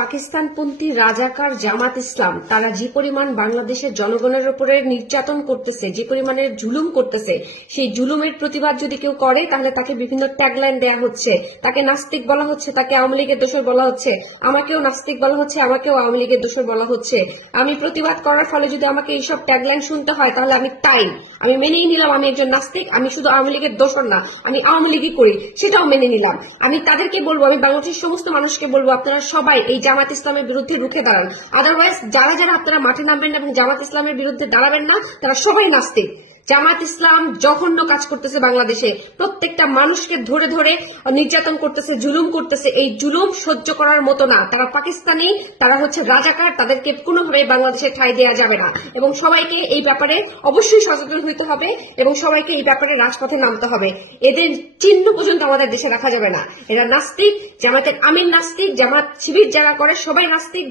পাকিস্তানপন্থী রাজাকার জামাত ইসলাম তারা যে পরিমাণ বাংলাদেশের জনগণের উপরে নির্যাতন করতেছে, যে পরিমাণের জুলুম করতেছে, সেই জুলুমের প্রতিবাদ যদি কেউ করে তাহলে তাকে বিভিন্ন ট্যাগলাইন দেয়া হচ্ছে, তাকে নাস্তিক বলা হচ্ছে, তাকে আওয়ামী লীগের দোসর বলা হচ্ছে, আমাকেও নাস্তিক বলা হচ্ছে, আমাকেও আওয়ামী লীগের দোসর বলা হচ্ছে। আমি প্রতিবাদ করার ফলে যদি আমাকে এইসব ট্যাগলাইন শুনতে হয় তাহলে আমি মেনেই নিলাম আমি একজন নাস্তিক, আমি শুধু আওয়ামী লীগের দোসর না, আমি আওয়ামী লীগই করি, সেটাও মেনে নিলাম। আমি তাদেরকে বলবো, আমি বাংলাদেশের সমস্ত মানুষকে বলবো, আপনারা সবাই এই জামাত ইসলামের বিরুদ্ধে রুখে দাঁড়ান। আদারওয়াইজ যারা যারা আপনারা মাঠে নামবেন না এবং জামাত ইসলামের বিরুদ্ধে দাঁড়াবেন না, তারা সবাই নাস্তিক। জামাত ইসলাম জঘন্য কাজ করতেছে বাংলাদেশে, প্রত্যেকটা মানুষকে ধরে ধরে নির্যাতন করতেছে, জুলুম করতেছে। এই জুলুম সহ্য করার মতো না। তারা পাকিস্তানি, তারা হচ্ছে রাজাকার, তাদেরকে কোনোভাবে বাংলাদেশে ঠাঁই দেওয়া যাবে না এবং সবাইকে এই ব্যাপারে অবশ্যই সচেতন হইতে হবে এবং সবাইকে এই ব্যাপারে রাজপথে নামতে হবে। এদের চিহ্ন পর্যন্ত আমাদের দেশে রাখা যাবে না। এরা নাস্তিক, জামাতের আমির নাস্তিক, জামাত শিবির যারা করে সবাই নাস্তিক।